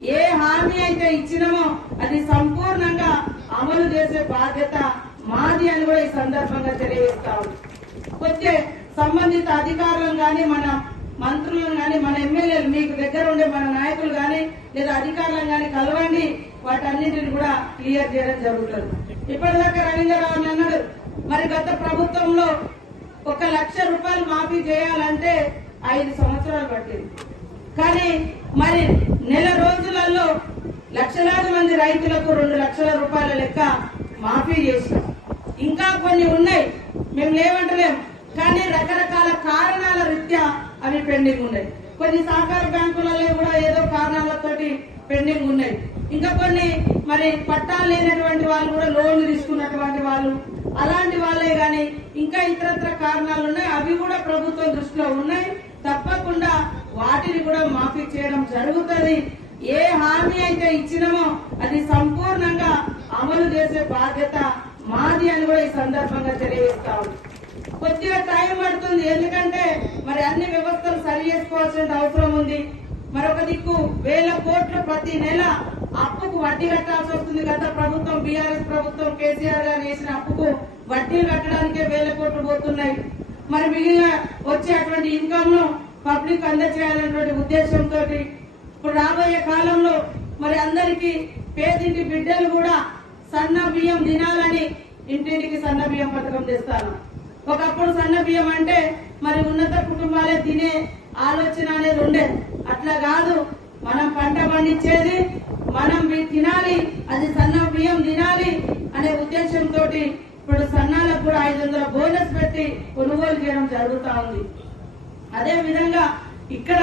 ఏ హామీ అయితే ఇచ్చినామో అది సంపూర్ణంగా అమలు చేసే బాధ్యత మాది అని కూడా ఈ సందర్భంగా తెలియజేస్తాము వచ్చే సంబంధిత అధికారులను కానీ మన మంత్రులను కానీ మన ఎమ్మెల్యేలు మీకు దగ్గర ఉండే మన నాయకులు కానీ లేదా అధికారులను కానీ కలవండి. వాటన్నిటిని కూడా క్లియర్ చేయడం జరుగుతుంది. ఇప్పటిదాకా రవీంద్రరావు అన్నాడు మరి గత ప్రభుత్వంలో ఒక లక్ష రూపాయలు మాఫీ చేయాలంటే ఐదు సంవత్సరాలు పట్టింది. కానీ మరి నెల రోజులలో లక్షలాది మంది రైతులకు రెండు లక్షల రూపాయల లెక్క మాఫీ చేసినాం ఇంకా కొన్ని ఉన్నాయి. మేము లేవంటలేం. కానీ రకరకాల కారణాల రీత్యా అవి పెండింగ్ ఉన్నాయి. కొన్ని సహకార బ్యాంకులలో కూడా ఏదో కారణాలతోటి పెండింగ్ ఉన్నాయి. ఇంకా కొన్ని మరి పట్టాలు లేనటువంటి వాళ్ళు కూడా లోన్ తీసుకున్నటువంటి వాళ్ళు అలాంటి వాళ్ళే గాని ఇంకా ఇతరత్ర కారణాలు ఉన్నాయి. అవి కూడా ప్రభుత్వం దృష్టిలో ఉన్నాయి. తప్పకుండా వాటిని కూడా మాఫీ చేయడం జరుగుతుంది. ఏ హామీ అయితే ఇచ్చినామో అది సంపూర్ణంగా అమలు చేసే బాధ్యత మాది అని కూడా ఈ సందర్భంగా తెలియజేస్తాము కొద్దిగా టైం పడుతుంది. ఎందుకంటే మరి అన్ని వ్యవస్థలు సరి చేసుకోవాల్సిన అవసరం ఉంది. మరొక దిక్కు వేల కోట్లు ప్రతి నెల అప్పుకు వడ్డీ కట్టాల్సి వస్తుంది. గత ప్రభుత్వం బీఆర్ఎస్ ప్రభుత్వం కేసీఆర్ గారు వేసిన అప్పుకు వడ్డీలు కట్టడానికే వేల కోట్లు పోతున్నాయి. మరి మిగిలిన వచ్చేటువంటి ఇన్కమ్ను పబ్లిక్ అందజేయాలనేటువంటి ఉద్దేశంతో ఇప్పుడు రాబోయే కాలంలో మరి అందరికి పేదింటి బిడ్డలు కూడా సన్న బియ్యం తినాలని ఇంటింటికి సన్న బియ్యం పథకం తెస్తాను ఒకప్పుడు సన్న బియ్యం అంటే మరి ఉన్నత కుటుంబాలే తినే ఆలోచన అనేది ఉండే. అట్లా కాదు. మనం పంట పండించేది మనం తినాలి అది సన్న బియ్యం తినాలి అనే ఉద్దేశంతో ఇప్పుడు సన్నాలకు కూడా ఐదు వందల బోనస్ పెట్టి కొనుగోలు చేయడం జరుగుతూ ఉంది. అదే విధంగా ఇక్కడ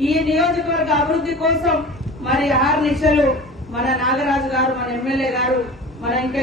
ఈ నియోజకవర్గ అభివృద్ధి కోసం మరి ఆరు నిశలు మన నాగరాజు గారు మన ఎమ్మెల్యే గారు మన ఇంకా